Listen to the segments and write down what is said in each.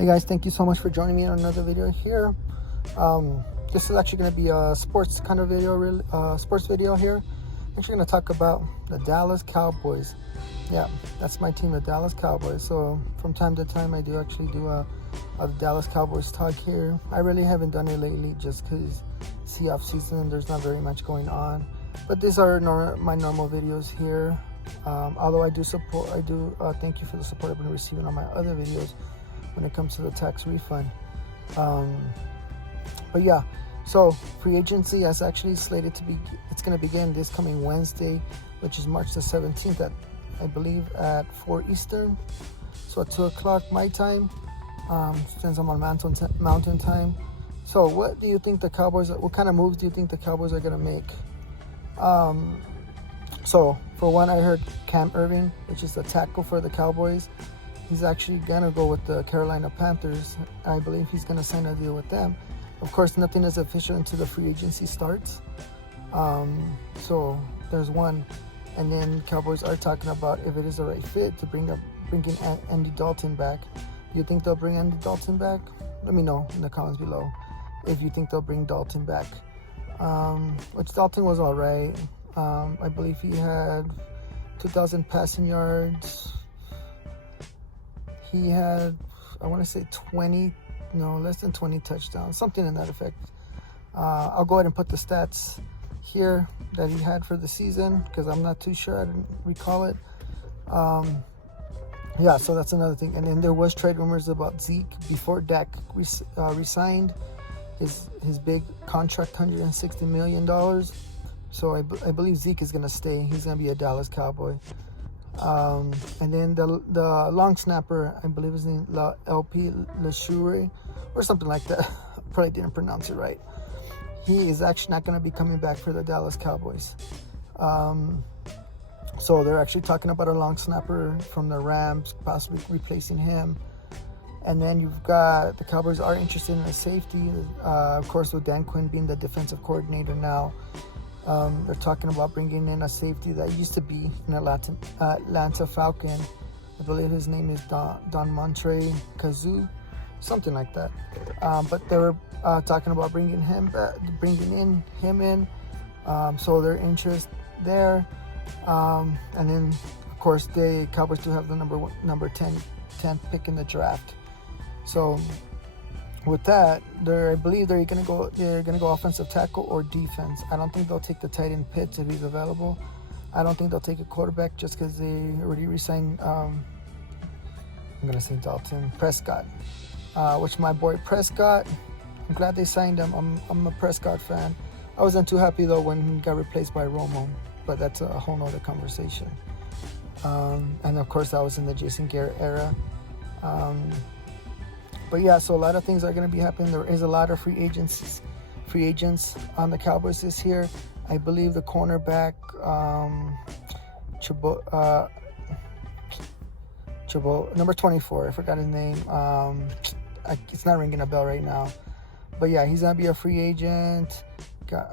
Hey guys, thank you so much for joining me on another video here. This is actually going to be a sports kind of video, sports video here. I'm actually going to talk about the Dallas Cowboys. Yeah, that's my team, the Dallas Cowboys. So from time to time, I do actually do a Dallas Cowboys talk here. I really haven't done it lately just because it's the off season. There's not very much going on. But these are my normal videos here. Although I do thank you for the support I've been receiving on my other videos when it comes to the tax refund. But yeah, so free agency is actually slated to be, it's going to begin this coming Wednesday, which is March the 17th at, I believe, at 4 Eastern. So at 2 o'clock my time, since I'm on mountain time. So what do you think the Cowboys, what kind of moves do you think the Cowboys are going to make? So for one, I heard Cam Irving, which is the tackle for the Cowboys, he's actually going to go with the Carolina Panthers. I believe he's going to sign a deal with them. Of course, nothing is official until the free agency starts. So there's one. And then Cowboys are talking about if it is the right fit to bring in Andy Dalton back. Do you think they'll bring Andy Dalton back? Let me know in the comments below if you think they'll bring Dalton back. Which Dalton was all right. I believe he had 2,000 passing yards. He had, I want to say less than 20 touchdowns, something in that effect. I'll go ahead and put the stats here that he had for the season because I'm not too sure. I didn't recall it. Yeah, so that's another thing. And then there was trade rumors about Zeke before Dak resigned his big contract, $160 million. So I believe Zeke is going to stay. He's going to be a Dallas Cowboy. And then the long snapper, I believe his name LP LeShure or something like that. Probably didn't pronounce it right. He is actually not going to be coming back for the Dallas Cowboys. So they're actually talking about a long snapper from the Rams, possibly replacing him. And then you've got the Cowboys are interested in a safety, of course, with Dan Quinn being the defensive coordinator now. They're talking about bringing in a safety that used to be an Atlanta Falcon. I believe his name is Don Montre Kazoo, something like that. But they were talking about bringing him in. So their interest there. And then, of course, the Cowboys do have the number 10 pick in the draft. So with that, I believe they're gonna go offensive tackle or defense. I don't think they'll take the tight end Pitts if he's available. I don't think they'll take a quarterback just because they already re-signed. I'm gonna say Prescott, which my boy Prescott. I'm glad they signed him. I'm a Prescott fan. I wasn't too happy though when he got replaced by Romo, but that's a whole nother conversation. And of course that was in the Jason Garrett era. But yeah, so a lot of things are going to be happening. There is a lot of free agents on the Cowboys this year. I believe the cornerback, number 24, I forgot his name. It's not ringing a bell right now. But yeah, he's going to be a free agent.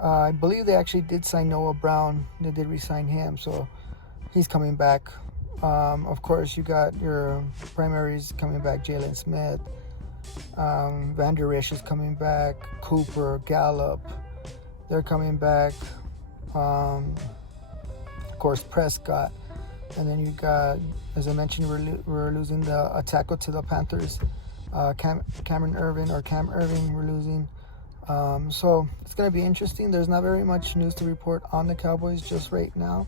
I believe they actually did sign Noah Brown. They did re-sign him, so he's coming back. Of course, you got your primaries coming back, Jalen Smith. Van Der Esch is coming back. Cooper, Gallup, they're coming back. Of course, Prescott. And then you got, as I mentioned, we're losing a tackle to the Panthers. Cam Irving, we're losing. So it's going to be interesting. There's not very much news to report on the Cowboys just right now,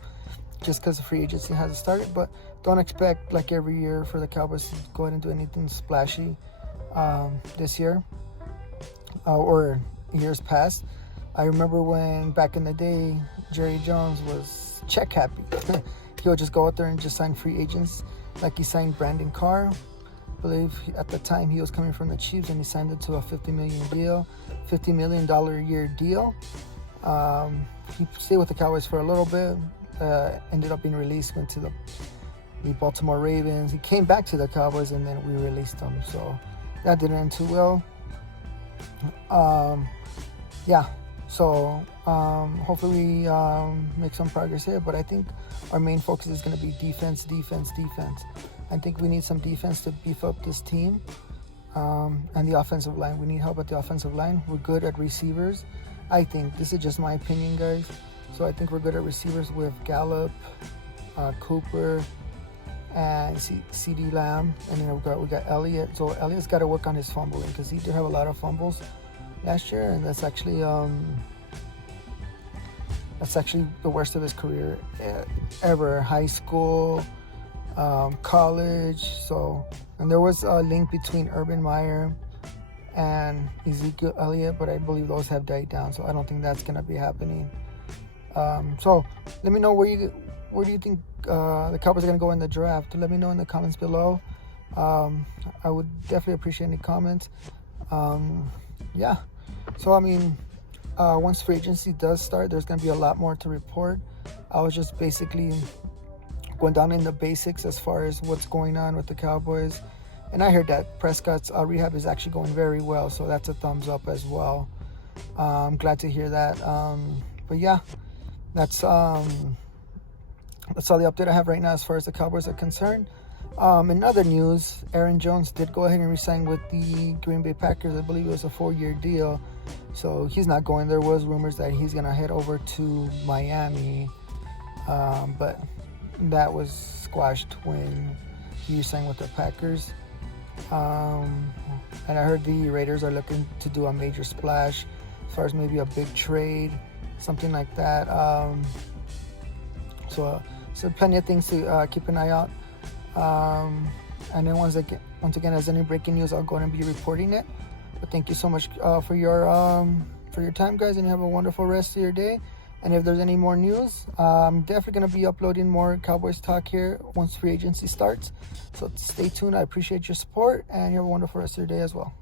just because the free agency hasn't started. But don't expect, like every year, for the Cowboys to go ahead and do anything splashy this year or years past. I remember when back in the day Jerry Jones was check happy. He would just go out there and just sign free agents, like he signed Brandon Carr. I believe at the time he was coming from the Chiefs and he signed it to a $50 million a year deal. He stayed with the Cowboys for a little bit, ended up being released, went to the Baltimore Ravens. He came back to the Cowboys and then we released him, so that didn't end too well. Yeah, so hopefully we make some progress here, but I think our main focus is going to be defense. I think we need some defense to beef up this team. And the offensive line. We need help at the offensive line. We're good at receivers. I think this is just my opinion, guys. So I think we're good at receivers with Gallup, Cooper, and CD Lamb, and then we got Elliott. So Elliott's got to work on his fumbling because he did have a lot of fumbles last year, and that's actually the worst of his career ever. High school, college. So, and there was a link between Urban Meyer and Ezekiel Elliott, but I believe those have died down. So I don't think that's gonna be happening. So let me know where do you think the Cowboys are going to go in the draft? Let me know in the comments below. I would definitely appreciate any comments. Yeah. So, I mean, once free agency does start, there's going to be a lot more to report. I was just basically going down in the basics as far as what's going on with the Cowboys. And I heard that Prescott's rehab is actually going very well. So that's a thumbs up as well. I'm glad to hear that. But yeah, that's all the update I have right now as far as the Cowboys are concerned. In other news, Aaron Jones did go ahead and resign with the Green Bay Packers. I believe it was a 4-year deal. So he's not going. There was rumors that he's going to head over to Miami. But that was squashed when he signed with the Packers. And I heard the Raiders are looking to do a major splash as far as maybe a big trade, something like that. So plenty of things to keep an eye out. And then once again, as any breaking news, I'll go ahead and be reporting it. But thank you so much for your time, guys, and you have a wonderful rest of your day. And if there's any more news, I'm definitely going to be uploading more Cowboys talk here once free agency starts. So stay tuned. I appreciate your support, and you have a wonderful rest of your day as well.